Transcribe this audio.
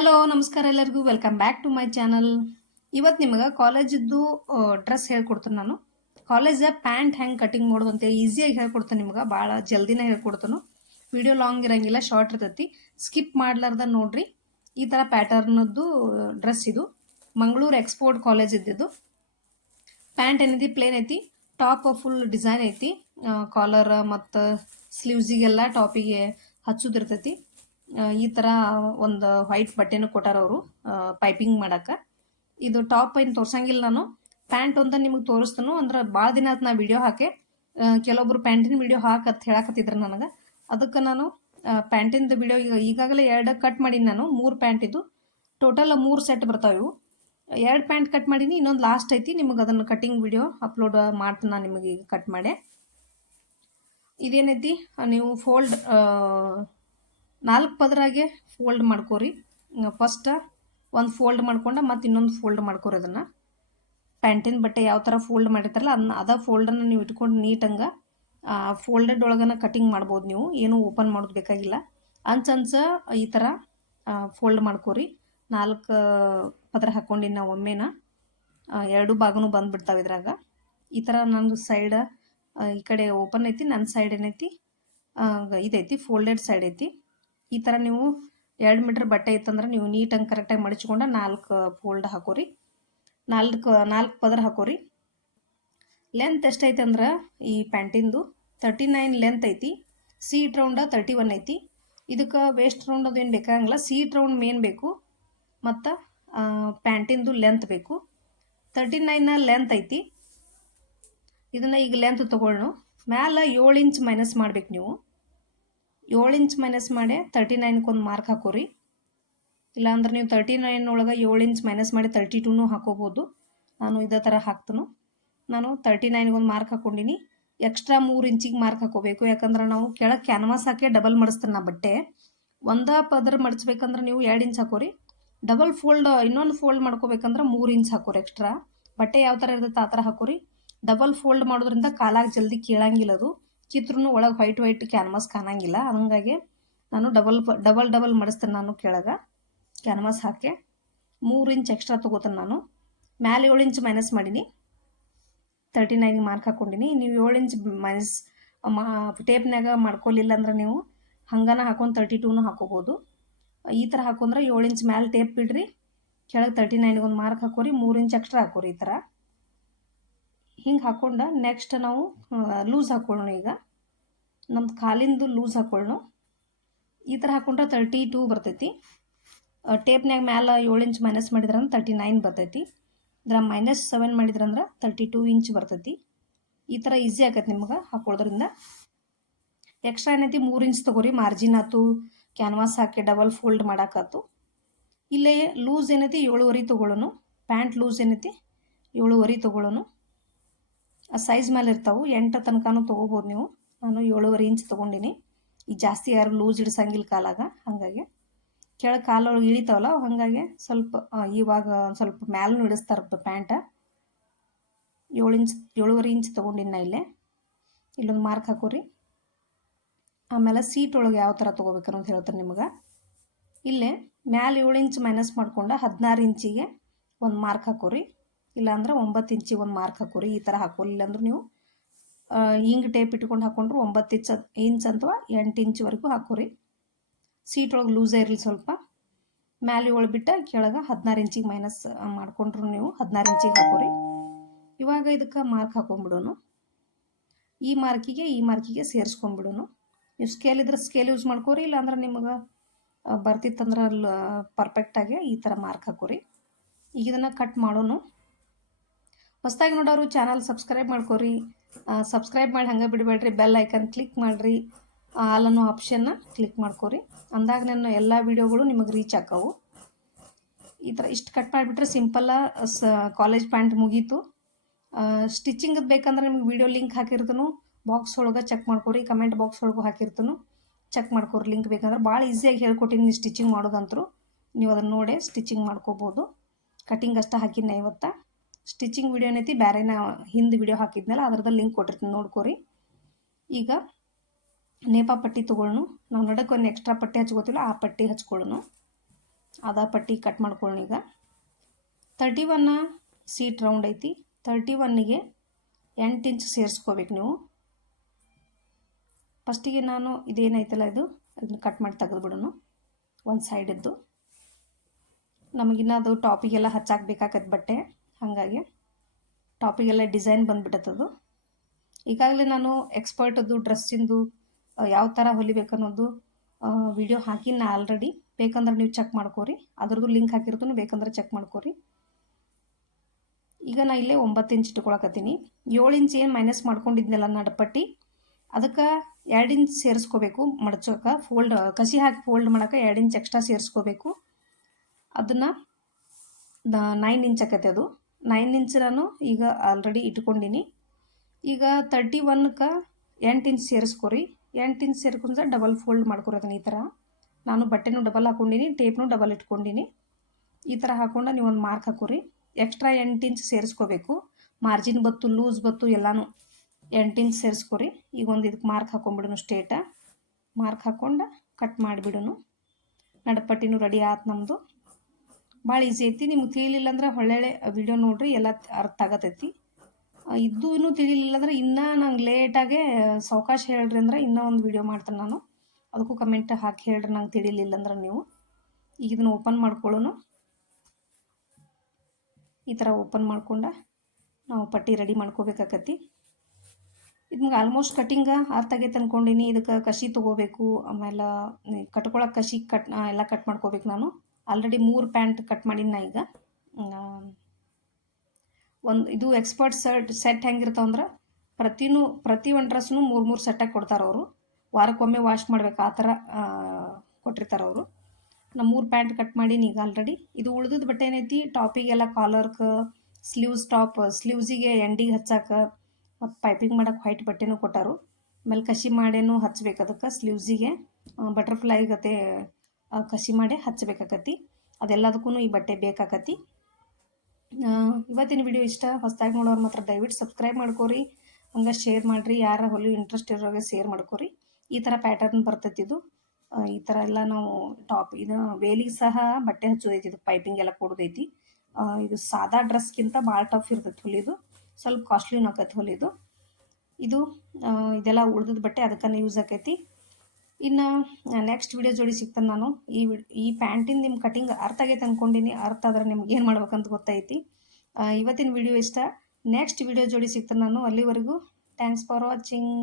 Hello ನಮಸ್ಕಾರ ಎಲ್ಲರಿಗೂ. Welcome back to my channel ಇವತ್ತು ನಿಮಗೆ ಕಾಲೇಜಿದ್ದು ಡ್ರೆಸ್ ಹೇಳ್ಕೊಡ್ತೀನಿ ನಾನು. ಕಾಲೇಜ ಪ್ಯಾಂಟ್ ಹೆಂಗೆ ಕಟಿಂಗ್ ಮಾಡೋದು ಈಸಿಯಾಗಿ ಹೇಳ್ಕೊಡ್ತೇನೆ ನಿಮ್ಗೆ. ಭಾಳ ಜಲ್ದಿನೇ ಹೇಳ್ಕೊಡ್ತಾನು. ವಿಡಿಯೋ ಲಾಂಗ್ ಇರಂಗಿಲ್ಲ ಶಾರ್ಟ್ ಇರ್ತೈತಿ. ಸ್ಕಿಪ್ ಮಾಡ್ಲಾರ್ದ ನೋಡ್ರಿ. ಈ ಥರ ಪ್ಯಾಟರ್ನದ್ದು ಡ್ರೆಸ್ ಇದು. ಮಂಗಳೂರು ಎಕ್ಸ್ಪೋರ್ಟ್ ಕಾಲೇಜ್ ಇದ್ದಿದ್ದು. ಪ್ಯಾಂಟ್ ಏನಿದೆ ಪ್ಲೇನ್ ಐತಿ. ಟಾಪ್ ಫುಲ್ ಡಿಸೈನ್ ಐತಿ. ಕಾಲರ್ ಮತ್ತು ಸ್ಲೀವ್ಸಿಗೆಲ್ಲ ಟಾಪಿಗೆ ಹಚ್ಚೋದಿರ್ತೈತಿ. ಈ ಥರ ಒಂದು ವೈಟ್ ಬಟ್ಟೆನೂ ಕೊಟ್ಟಾರ ಅವರು ಪೈಪಿಂಗ್ ಮಾಡಕ್ಕೆ ಇದು ಟಾಪ್ ಏನು ತೋರ್ಸಂಗಿಲ್ಲ ನಾನು. ಪ್ಯಾಂಟ್ ಒಂದ ನಿಮಗೆ ತೋರಿಸ್ತನು, ಅಂದ್ರೆ ಭಾಳ ದಿನ ಆಯ್ತು ನಾ ವಿಡಿಯೋ ಹಾಕಿ. ಕೆಲವೊಬ್ರು ಪ್ಯಾಂಟಿನ ವಿಡಿಯೋ ಹಾಕತ್ ಹೇಳಕತ್ತಿದ್ರು ನನಗೆ. ಅದಕ್ಕೆ ನಾನು ಪ್ಯಾಂಟಿಂದು ವಿಡಿಯೋ ಈಗ, ಈಗಾಗಲೇ ಎರಡು ಕಟ್ ಮಾಡೀನಿ ನಾನು, ಮೂರು ಪ್ಯಾಂಟ್ ಇದು. ಟೋಟಲ್ ಮೂರು ಸೆಟ್ ಬರ್ತಾವೆ ಇವು. ಎರಡು ಪ್ಯಾಂಟ್ ಕಟ್ ಮಾಡೀನಿ, ಇನ್ನೊಂದು ಲಾಸ್ಟ್ ಐತಿ, ನಿಮಗೆ ಅದನ್ನು ಕಟಿಂಗ್ ವಿಡಿಯೋ ಅಪ್ಲೋಡ್ ಮಾಡ್ತೀನಿ ನಾನು ನಿಮಗೆ ಈಗ ಕಟ್ ಮಾಡಿ. ಇದೇನೈತಿ ನೀವು ಫೋಲ್ಡ್ ನಾಲ್ಕು ಪದರಾಗೆ ಫೋಲ್ಡ್ ಮಾಡ್ಕೋರಿ. ಫಸ್ಟ್ ಒಂದು ಫೋಲ್ಡ್ ಮಾಡ್ಕೊಂಡು ಮತ್ತು ಇನ್ನೊಂದು ಫೋಲ್ಡ್ ಮಾಡ್ಕೋರಿ ಅದನ್ನು. ಪ್ಯಾಂಟಿನ ಬಟ್ಟೆ ಯಾವ ಥರ ಫೋಲ್ಡ್ ಮಾಡಿರ್ತಾರಲ್ಲ ಅದನ್ನ ಅದ ಫೋಲ್ಡನ್ನು ನೀವು ಇಟ್ಕೊಂಡು ನೀಟಂಗೆ ಫೋಲ್ಡೆಡ್ ಒಳಗನ ಕಟಿಂಗ್ ಮಾಡ್ಬೋದು ನೀವು. ಏನು ಓಪನ್ ಮಾಡೋದು ಬೇಕಾಗಿಲ್ಲ. ಅಂಚ ಅಂಚ ಈ ಥರ ಫೋಲ್ಡ್ ಮಾಡ್ಕೋರಿ. ನಾಲ್ಕು ಪದರ ಹಾಕ್ಕೊಂಡಿನಿ ಒಮ್ಮೆನ. ಎರಡು ಭಾಗನೂ ಬಂದುಬಿಡ್ತಾವೆ ಇದ್ರಾಗ. ಈ ಥರ ನಂದು ಸೈಡ್ ಈ ಕಡೆ ಓಪನ್ ಐತಿ ನನ್ನ ಸೈಡ್ ಏನೈತಿ? ಇದೈತಿ ಫೋಲ್ಡೆಡ್ ಸೈಡ್ ಐತಿ. ಈ ಥರ ನೀವು ಎರಡು ಮೀಟ್ರ್ ಬಟ್ಟೆ ಇತ್ತಂದ್ರೆ ನೀವು ನೀಟಾಗಿ ಕರೆಕ್ಟಾಗಿ ಮಡಿಚ್ಕೊಂಡು ನಾಲ್ಕು ಫೋಲ್ಡ್ ಹಾಕೋರಿ. ನಾಲ್ಕು ನಾಲ್ಕು ಪದರ ಹಾಕೋರಿ. ಲೆಂತ್ ಎಷ್ಟೈತೆ ಅಂದ್ರೆ ಈ ಪ್ಯಾಂಟಿಂದು ತರ್ಟಿ ನೈನ್ ಲೆಂತ್ ಐತಿ. ಸೀಟ್ ರೌಂಡ ತರ್ಟಿ ಒನ್ ಐತಿ. ಇದಕ್ಕೆ ವೇಸ್ಟ್ ರೌಂಡ್ ಅದು ಏನು ಬೇಕಾಗಂಗಿಲ್ಲ ಸೀಟ್ ರೌಂಡ್ ಮೇನ್ ಬೇಕು. ಮತ್ತು ಪ್ಯಾಂಟಿಂದು ಲೆಂತ್ ಬೇಕು. ತರ್ಟಿ ನೈನ್ ಲೆಂತ್ ಐತಿ. ಇದನ್ನು ಈಗ ಲೆಂತ್ ತೊಗೊಳ್ಳೋಣ ಮ್ಯಾಲೆ ಏಳು ಇಂಚ್ ಮೈನಸ್ ಮಾಡ್ಬೇಕು ನೀವು. ಏಳು ಇಂಚ್ ಮೈನಸ್ ಮಾಡಿ ತರ್ಟಿ ನೈನ್ಕೊಂದು ಮಾರ್ಕ್ ಹಾಕೋರಿ. ಇಲ್ಲಾಂದ್ರೆ ನೀವು ತರ್ಟಿ ನೈನ್ ಒಳಗೆ ಏಳು ಇಂಚ್ ಮೈನಸ್ ಮಾಡಿ ತರ್ಟಿ ಟೂನು ಹಾಕೋಬೋದು. ನಾನು ಇದೇ ಥರ ಹಾಕ್ತನು. ನಾನು ತರ್ಟಿ ನೈನ್ಗೊಂದು ಮಾರ್ಕ್ ಹಾಕ್ಕೊಂಡಿನಿ ಎಕ್ಸ್ಟ್ರಾ ಮೂರು ಇಂಚಿಗೆ ಮಾರ್ಕ್ ಹಾಕೋಬೇಕು. ಯಾಕಂದ್ರೆ ನಾವು ಕೆಳಗೆ ಕ್ಯಾನ್ವಾಸ್ ಹಾಕಿ ಡಬಲ್ ಮಡಿಸ್ತೀನಿ ನಾ ಬಟ್ಟೆ. ಒಂದ ಪದರ ಮಡಿಸ್ಬೇಕಂದ್ರೆ ನೀವು ಎರಡು ಇಂಚ್ ಹಾಕೋರಿ. ಡಬಲ್ ಫೋಲ್ಡ್ ಇನ್ನೊಂದು ಫೋಲ್ಡ್ ಮಾಡ್ಕೋಬೇಕಂದ್ರೆ ಮೂರು ಇಂಚ್ ಹಾಕೋರಿ ಎಕ್ಸ್ಟ್ರಾ ಬಟ್ಟೆ ಯಾವ ಥರ ಇರ್ತೈತೆ ಆ ಥರ ಹಾಕೋರಿ. ಡಬಲ್ ಫೋಲ್ಡ್ ಮಾಡೋದ್ರಿಂದ ಕಾಲಾಗ ಜಲ್ದಿ ಕೀಳಂಗಿಲ್ಲ ಅದು. ಕಿತ್ರೂ ಒಳಗೆ ವೈಟ್ ವೈಟ್ ಕ್ಯಾನ್ವಾಸ್ ಕಾಣಂಗಿಲ್ಲ. ಹಂಗಾಗಿ ನಾನು ಡಬಲ್ ಡಬಲ್ ಡಬಲ್ ಮಡಿಸ್ತೇನೆ ನಾನು ಕೆಳಗೆ. ಕ್ಯಾನ್ವಾಸ್ ಹಾಕಿ ಮೂರು ಇಂಚ್ ಎಕ್ಸ್ಟ್ರಾ ತೊಗೋತೇನೆ ನಾನು. ಮ್ಯಾಲೆ ಏಳು ಇಂಚ್ ಮೈನಸ್ ಮಾಡೀನಿ. ತರ್ಟಿ ನೈನ್ ಮಾರ್ಕ್ ಹಾಕೊಂಡಿನಿ. ನೀವು ಏಳು ಇಂಚ್ ಮೈನಸ್ ಮಾ ಟೇಪ್ನಾಗ ಮಾಡ್ಕೊಲಿಲ್ಲ ಅಂದ್ರೆ ನೀವು ಹಂಗನ ಹಾಕೊಂಡು ತರ್ಟಿ ಟೂನು ಹಾಕೋಬೋದು. ಈ ಥರ ಹಾಕೊಂಡ್ರೆ ಏಳು ಇಂಚ್ ಮ್ಯಾಲೆ ಟೇಪ್ ಬಿಡ್ರಿ ಕೆಳಗೆ ತರ್ಟಿ ನೈನ್ಗೆ ಒಂದು ಮಾರ್ಕ್ ಹಾಕೋರಿ, ಮೂರು ಇಂಚ್ ಎಕ್ಸ್ಟ್ರಾ ಹಾಕೋರಿ ಈ ಥರ ಹಿಂಗೆ ಹಾಕ್ಕೊಂಡು ನೆಕ್ಸ್ಟ್ ನಾವು ಲೂಸ್ ಹಾಕೊಳ್ಳೋಣ ಈಗ. ನಮ್ದು ಕಾಲಿಂದು ಲೂಸ್ ಹಾಕೊಳ್ಳೋಣ. ಈ ಥರ ಹಾಕೊಂಡ್ರೆ ತರ್ಟಿ ಟೂ ಬರ್ತೈತಿ ಟೇಪ್ನ್ಯಾಗ ಮ್ಯಾಲೆ ಏಳು ಇಂಚ್ ಮೈನಸ್ ಮಾಡಿದ್ರಂದ್ರೆ ತರ್ಟಿ ನೈನ್ ಬರ್ತೈತಿ. ಇದ್ರ ಮೈನಸ್ ಸೆವೆನ್ ಮಾಡಿದ್ರಂದ್ರೆ ತರ್ಟಿ ಟೂ ಇಂಚ್ ಬರ್ತೈತಿ. ಈ ಥರ ಈಸಿ ಆಗತ್ತೆ ನಿಮ್ಗೆ ಹಾಕೊಳ್ಳೋದ್ರಿಂದ ಎಕ್ಸ್ಟ್ರಾ ಏನೈತಿ? ಮೂರು ಇಂಚ್ ತೊಗೋರಿ. ಮಾರ್ಜಿನ್ ಆಯ್ತು ಕ್ಯಾನ್ವಾಸ್ ಹಾಕಿ ಡಬಲ್ ಫೋಲ್ಡ್ ಮಾಡೋಕ್ಕಾತು ಇಲ್ಲೇ ಲೂಸ್ ಏನೈತಿ? ಏಳುವರೆ ತೊಗೊಳ್ಳೋನು ಪ್ಯಾಂಟ್ ಲೂಸ್ ಏನೈತಿ? ಏಳುವರೆ ತೊಗೊಳ್ಳೋನು ಆ ಸೈಜ್ ಮೇಲೆ ಇರ್ತಾವೆ. ಎಂಟು ತನಕನೂ ತೊಗೋಬೋದು ನೀವು. ನಾನು ಏಳುವರೆ ಇಂಚ್ ತೊಗೊಂಡಿನಿ. ಈ ಜಾಸ್ತಿ ಯಾರು ಲೂಸ್ ಇಡ್ಸಂಗಿಲ್ಲ ಕಾಲಾಗ, ಹಾಗಾಗಿ. ಕೆಳಗೆ ಕಾಲೊಳಗೆ ಇಳಿತಾವಲ್ಲ, ಹಾಗಾಗಿ ಸ್ವಲ್ಪ ಇವಾಗ ಸ್ವಲ್ಪ ಮ್ಯಾಲೂ ಇಡಿಸ್ತಾರೆ ಪ್ಯಾಂಟ ಏಳು ಇಂಚ್ ಏಳುವರೆ ಇಂಚ್ ತೊಗೊಂಡಿನ ಇಲ್ಲೇ. ಇಲ್ಲೊಂದು ಮಾರ್ಕ್ ಹಾಕೋರಿ. ಆಮೇಲೆ ಸೀಟ್ ಒಳಗೆ ಯಾವ ಥರ ತೊಗೋಬೇಕು ಅಂತ ಹೇಳ್ತಾರೆ ನಿಮಗೆ. ಇಲ್ಲೇ ಮ್ಯಾಲೆ ಏಳು ಇಂಚ್ ಮೈನಸ್ ಮಾಡಿಕೊಂಡು ಹದಿನಾರು ಇಂಚಿಗೆ ಒಂದು ಮಾರ್ಕ್ ಹಾಕೋರಿ. ಇಲ್ಲಾಂದ್ರೆ ಒಂಬತ್ತು ಇಂಚಿ ಒಂದು ಮಾರ್ಕ್ ಹಾಕೋರಿ, ಈ ಥರ ಹಾಕೋಲಿಲ್ಲ ಅಂದ್ರೆ ನೀವು ಹಿಂಗೆ ಟೇಪ್ ಇಟ್ಕೊಂಡು ಹಾಕೊಂಡ್ರು ಒಂಬತ್ತು ಇಂಚ್ ಇಂಚ್ ಅಥವಾ ಎಂಟು ಇಂಚ್ವರೆಗೂ ಹಾಕೋರಿ. ಸೀಟ್ ಒಳಗೆ ಲೂಸೇ ಇರಲಿ ಸ್ವಲ್ಪ. ಮ್ಯಾಲೆ ಒಳಗೆ ಬಿಟ್ಟ ಕೆಳಗೆ ಹದಿನಾರು ಇಂಚಿಗೆ ಮೈನಸ್ ಮಾಡ್ಕೊಂಡ್ರು ನೀವು ಹದಿನಾರು ಇಂಚಿಗೆ ಹಾಕೋರಿ. ಇವಾಗ ಇದಕ್ಕೆ ಮಾರ್ಕ್ ಹಾಕೊಂಡ್ಬಿಡೋನು. ಈ ಮಾರ್ಕಿಗೆ ಈ ಮಾರ್ಕಿಗೆ ಸೇರಿಸ್ಕೊಂಡ್ಬಿಡೋನು. ನೀವು ಸ್ಕೇಲ್ ಇದ್ರೆ ಸ್ಕೇಲ್ ಯೂಸ್ ಮಾಡ್ಕೋರಿ, ಇಲ್ಲಾಂದ್ರೆ ನಿಮಗೆ ಬರ್ತಿತ್ತಂದ್ರೆ ಅಲ್ಲಿ ಪರ್ಫೆಕ್ಟಾಗಿ ಈ ಥರ ಮಾರ್ಕ್ ಹಾಕೋರಿ. ಈಗ ಇದನ್ನು ಕಟ್ ಮಾಡೋನು. ಹೊಸ್ದಾಗಿ ನೋಡೋರು ಚಾನಲ್ ಸಬ್ಸ್ಕ್ರೈಬ್ ಮಾಡ್ಕೊರಿ. ಸಬ್ಸ್ಕ್ರೈಬ್ ಮಾಡಿ ಹಂಗೆ ಬಿಡಬೇಡ್ರಿ. ಬೆಲ್ ಐಕನ್ ಕ್ಲಿಕ್ ಮಾಡಿರಿ. ಆಲ್ ಅನ್ನೋ ಆಪ್ಷನ್ನ ಕ್ಲಿಕ್ ಮಾಡ್ಕೊರಿ. ಅಂದಾಗ ನನ್ನ ಎಲ್ಲ ವೀಡಿಯೋಗಳು ನಿಮಗೆ ರೀಚ್ ಆಕ್ಕವು ಈ ಥರ ಇಷ್ಟು ಕಟ್ ಮಾಡಿಬಿಟ್ರೆ ಸಿಂಪಲ್ಲ ಸ, ಕಾಲೇಜ್ ಪ್ಯಾಂಟ್ ಮುಗೀತು. ಸ್ಟಿಚಿಂಗದು ಬೇಕಂದ್ರೆ ನಿಮ್ಗೆ ವಿಡಿಯೋ ಲಿಂಕ್ ಹಾಕಿರ್ತನು. ಬಾಕ್ಸ್ ಒಳಗೆ ಚೆಕ್ ಮಾಡ್ಕೊರಿ. ಕಮೆಂಟ್ ಬಾಕ್ಸ್ ಒಳಗೂ ಹಾಕಿರ್ತನು. ಚೆಕ್ ಮಾಡ್ಕೊರಿ. ಲಿಂಕ್ ಬೇಕಂದ್ರೆ ಭಾಳ ಈಸಿಯಾಗಿ ಹೇಳ್ಕೊಟ್ಟಿನಿ ಸ್ಟಿಚಿಂಗ್ ಮಾಡೋದಂತರು. ನೀವು ಅದನ್ನು ನೋಡಿ ಸ್ಟಿಚಿಂಗ್ ಮಾಡ್ಕೋಬೋದು. ಕಟಿಂಗ್ ಅಷ್ಟೇ ಹಾಕಿನ ಇವತ್ತು ಸ್ಟಿಚಿಂಗ್ ವಿಡಿಯೋ ಏನೈತಿ ಬೇರೆ ನಾ ಹಿಂದೆ ವಿಡಿಯೋ ಹಾಕಿದ್ನಲ್ಲ ಅದ್ರದ್ದು ಲಿಂಕ್ ಕೊಟ್ಟಿರ್ತೀನಿ, ನೋಡ್ಕೊರಿ. ಈಗ ನೇಪಾ ಪಟ್ಟಿ ತೊಗೊಳ್ಳೋಣ ನಾವು ನಡಕ್ಕೆ ಒಂದು ಎಕ್ಸ್ಟ್ರಾ ಪಟ್ಟಿ ಹಚ್ಕೋತಿಲ್ಲ ಆ ಪಟ್ಟಿ ಹಚ್ಕೊಳ್ಳೋಣ ಅದ ಪಟ್ಟಿ ಕಟ್ ಮಾಡ್ಕೊಳ್ಳೋಣ ಈಗ. ತರ್ಟಿ ಒನ್ನ ಸೀಟ್ ರೌಂಡ್ ಐತಿ. ತರ್ಟಿ ಒನ್ನಿಗೆ ಎಂಟು ಇಂಚ್ ಸೇರಿಸ್ಕೋಬೇಕು ನೀವು. ಫಸ್ಟಿಗೆ ನಾನು ಇದೇನೈತಲ್ಲ ಇದು? ಅದನ್ನ ಕಟ್ ಮಾಡಿ ತೆಗೆದುಬಿಡೋನು. ಒಂದು ಸೈಡಿದ್ದು ನಮಗಿನ್ನ ಅದು ಟಾಪಿಗೆಲ್ಲ ಹಚ್ಚಾಕಬೇಕಾಗತ್ತೆ ಬಟ್ಟೆ. ಹಾಗಾಗಿ ಟಾಪಿಗೆಲ್ಲ ಡಿಸೈನ್ ಬಂದ್ಬಿಟ್ಟತ್ತದು. ಈಗಾಗಲೇ ನಾನು ಎಕ್ಸ್ಪರ್ಟದ್ದು ಡ್ರೆಸ್ಸಿಂದು ಯಾವ ಥರ ಹೊಲಿಬೇಕು ಅನ್ನೋದು ವಿಡಿಯೋ ನಾ ಆಲ್ರೆಡಿ. ಬೇಕಂದ್ರೆ ನೀವು ಚೆಕ್ ಮಾಡ್ಕೋರಿ. ಅದ್ರದ್ದು ಲಿಂಕ್ ಹಾಕಿರೋದು ಬೇಕಂದ್ರೆ ಚೆಕ್ ಮಾಡ್ಕೋರಿ. ಈಗ ನಾ ಇಲ್ಲೇ ಒಂಬತ್ತು ಇಂಚ್ ಇಟ್ಕೊಳಕತ್ತೀನಿ. ಏಳು ಇಂಚ್ ಏನು ಮೈನಸ್ ಮಾಡ್ಕೊಂಡಿದ್ನಲ್ಲ ನಡಪಟ್ಟಿ ಅದಕ್ಕೆ ಎರಡು ಇಂಚ್ ಸೇರಿಸ್ಕೋಬೇಕು ಮಡಚೋಕೆ ಫೋಲ್ಡ್ ಕಸಿ ಹಾಕಿ ಫೋಲ್ಡ್ ಮಾಡೋಕೆ ಎರಡು ಇಂಚ್ ಎಕ್ಸ್ಟ್ರಾ ಸೇರಿಸ್ಕೋಬೇಕು. ಅದನ್ನು ನೈನ್ ಇಂಚ್ ಆಕೈತೆ ಅದು. ನೈನ್ ಇಂಚ್ ನಾನು ಈಗ ಆಲ್ರೆಡಿ ಇಟ್ಕೊಂಡಿನಿ. ಈಗ ತರ್ಟಿ ಒನ್ಕ ಎಂಟು ಇಂಚ್ ಸೇರಿಸ್ಕೊರಿ. ಎಂಟು ಇಂಚ್ ಸೇರ್ಕೊಂಡ್ರೆ ಡಬಲ್ ಫೋಲ್ಡ್ ಮಾಡ್ಕೊರಿ ಅದನ್ನ ಈ ಥರ ನಾನು ಬಟ್ಟೆನೂ ಡಬಲ್ ಹಾಕ್ಕೊಂಡಿನಿ ಟೇಪ್ನೂ ಡಬಲ್ ಇಟ್ಕೊಂಡಿನಿ. ಈ ಥರ ಹಾಕೊಂಡು ನೀವು ಒಂದು ಮಾರ್ಕ್ ಹಾಕೋರಿ. ಎಕ್ಸ್ಟ್ರಾ ಎಂಟು ಇಂಚ್ ಸೇರಿಸ್ಕೋಬೇಕು. ಮಾರ್ಜಿನ್ ಬತ್ತು ಲೂಸ್ ಬತ್ತು ಎಲ್ಲನೂ ಎಂಟು ಇಂಚ್ ಸೇರಿಸ್ಕೊರಿ. ಈಗ ಒಂದು ಇದಕ್ಕೆ ಮಾರ್ಕ್ ಹಾಕೊಂಡ್ಬಿಡೋನು ಸ್ಟೇಟ ಮಾರ್ಕ್ ಹಾಕ್ಕೊಂಡು ಕಟ್ ಮಾಡಿಬಿಡೋನು ನಡಪಟ್ಟಿನೂ ರೆಡಿ ಆಯ್ತು ನಮ್ಮದು ಭಾಳ ಈಸಿ ಐತಿ. ನಿಮ್ಗೆ ತಿಳಿಲಿಲ್ಲ ಅಂದ್ರೆ ಹೊಳ್ಳೆ ವಿಡಿಯೋ ನೋಡ್ರಿ, ಎಲ್ಲ ಅರ್ಥ ಆಗತೈತಿ. ಇದ್ದು ಇನ್ನೂ ತಿಳಿಲಿಲ್ಲ ಅಂದ್ರೆ ಇನ್ನೂ ನಂಗೆ ಲೇಟಾಗೆ ಸಾವಕಾಶ ಹೇಳ್ರಿ ಅಂದ್ರೆ ಇನ್ನೂ ಒಂದು ವಿಡಿಯೋ ಮಾಡ್ತೇನೆ ನಾನು. ಅದಕ್ಕೂ ಕಮೆಂಟ್ ಹಾಕಿ ಹೇಳ್ರಿ, ನಂಗೆ ತಿಳಿಲಿಲ್ಲ ಅಂದ್ರೆ ನೀವು. ಈಗ ಇದನ್ನು ಓಪನ್ ಮಾಡ್ಕೊಳ್ಳೋನು. ಈ ಥರ ಓಪನ್ ಮಾಡ್ಕೊಂಡು ನಾವು ಪಟ್ಟಿ ರೆಡಿ ಮಾಡ್ಕೋಬೇಕಾಕತಿ. ಇದು ನಮ್ಗೆ ಆಲ್ಮೋಸ್ಟ್ ಕಟಿಂಗ್ ಅರ್ಥ ಆಗೈತೆ ಅಂದ್ಕೊಂಡಿನಿ ಇದಕ್ಕೆ ಕಸಿ ತೊಗೋಬೇಕು, ಆಮೇಲೆ ಕಟ್ಕೊಳಕ್ಕೆ ಕಸಿ ಕಟ್ ಎಲ್ಲ ಕಟ್ ಮಾಡ್ಕೋಬೇಕು ನಾನು. ಆಲ್ರೆಡಿ ಮೂರು ಪ್ಯಾಂಟ್ ಕಟ್ ಮಾಡೀನಿ ಈಗ. ಒಂದು, ಇದು ಎಕ್ಸ್ಪರ್ಟ್ ಸರ್ಟ್ ಸೆಟ್ ಹೆಂಗಿರ್ತಾವ ಅಂದ್ರೆ ಪ್ರತಿನೂ, ಪ್ರತಿ ಒಂದು ಡ್ರೆಸ್ನು ಮೂರು ಮೂರು ಸೆಟ್ಟಾಗಿ ಕೊಡ್ತಾರೆ ಅವರು. ವಾರಕ್ಕೊಮ್ಮೆ ವಾಶ್ ಮಾಡ್ಬೇಕು ಆ ಥರ ಕೊಟ್ಟಿರ್ತಾರೆ ಅವರು. ನಾ ಮೂರು ಪ್ಯಾಂಟ್ ಕಟ್ ಮಾಡೀನಿ ಈಗ ಆಲ್ರೆಡಿ ಇದು ಉಳ್ದದ ಬಟ್ಟೆ ಏನೈತಿ? ಟಾಪಿಗೆಲ್ಲ ಕಾಲರ್ಕ ಸ್ಲೀವ್ಸ್ ಟಾಪ್ ಸ್ಲೀವ್ಸಿಗೆ ಎಂಡಿಗೆ ಹಚ್ಚಾಕ ಮತ್ತು ಪೈಪಿಂಗ್ ಮಾಡೋಕೆ ವೈಟ್ ಬಟ್ಟೆನೂ ಕೊಟ್ಟಾರು. ಆಮೇಲೆ ಕಸಿ ಮಾಡೇನು ಹಚ್ಬೇಕು ಅದಕ್ಕೆ ಸ್ಲೀವ್ಸಿಗೆ ಬಟರ್ಫ್ಲೈ ಗತೆ ಕಸಿ ಮಾಡಿ ಹಚ್ಚಬೇಕಾಕತಿ ಅದೆಲ್ಲದಕ್ಕೂ ಈ ಬಟ್ಟೆ ಬೇಕಾಕತಿ ಇವತ್ತಿನ ವಿಡಿಯೋ ಇಷ್ಟ, ಹೊಸದಾಗಿ ನೋಡೋರು ಮಾತ್ರ ದಯವಿಟ್ಟು ಸಬ್ಸ್ಕ್ರೈಬ್ ಮಾಡ್ಕೋರಿ. ಹಂಗೆ ಶೇರ್ ಮಾಡಿರಿ, ಯಾರ ಹೊಲಿ ಇಂಟ್ರೆಸ್ಟ್ ಇರೋರಿಗೆ ಶೇರ್ ಮಾಡ್ಕೋರಿ. ಈ ಥರ ಪ್ಯಾಟರ್ನ್ ಬರ್ತೈತಿ ಇದು. ಈ ಥರ ಎಲ್ಲ ನಾವು ಟಾಪ್ ಇದು ವೇಲಿಗೆ ಸಹ ಬಟ್ಟೆ ಹಚ್ಚೋದೈತಿ, ಇದು ಪೈಪಿಂಗ್ ಎಲ್ಲ ಕೊಡೋದೈತಿ. ಇದು ಸಾದಾ ಡ್ರೆಸ್ಗಿಂತ ಭಾಳ ಟಫ್ ಇರ್ತೈತಿ ಹೊಲಿದು ಸ್ವಲ್ಪ ಕಾಸ್ಟ್ಲಿನೂ ಆಕೈತಿ ಹೊಲಿದು ಇದು. ಇದೆಲ್ಲ ಉಳ್ದದ ಬಟ್ಟೆ ಅದಕ್ಕೆ ಯೂಸ್ ಆಕೈತಿ. ಇನ್ನು ನೆಕ್ಸ್ಟ್ ವಿಡಿಯೋ ಜೋಡಿ ಸಿಗ್ತಾನೆ ನಾನು. ಈ ಈ ಪ್ಯಾಂಟಿನ ನಿಮ್ಮ ಕಟಿಂಗ್ ಅರ್ಥ ಆಗೈತೆ ಅಂದ್ಕೊಂಡಿನಿ ಅರ್ಥ ಆದ್ರೆ ನಿಮ್ಗೆ ಏನು ಮಾಡ್ಬೇಕಂತ ಗೊತ್ತೈತಿ. ಇವತ್ತಿನ ವಿಡಿಯೋ ಇಷ್ಟ. ನೆಕ್ಸ್ಟ್ ವಿಡಿಯೋ ಜೋಡಿ ಸಿಗ್ತಾನೆ ನಾನು. ಅಲ್ಲಿವರೆಗೂ ಥ್ಯಾಂಕ್ಸ್ ಫಾರ್ ವಾಚಿಂಗ್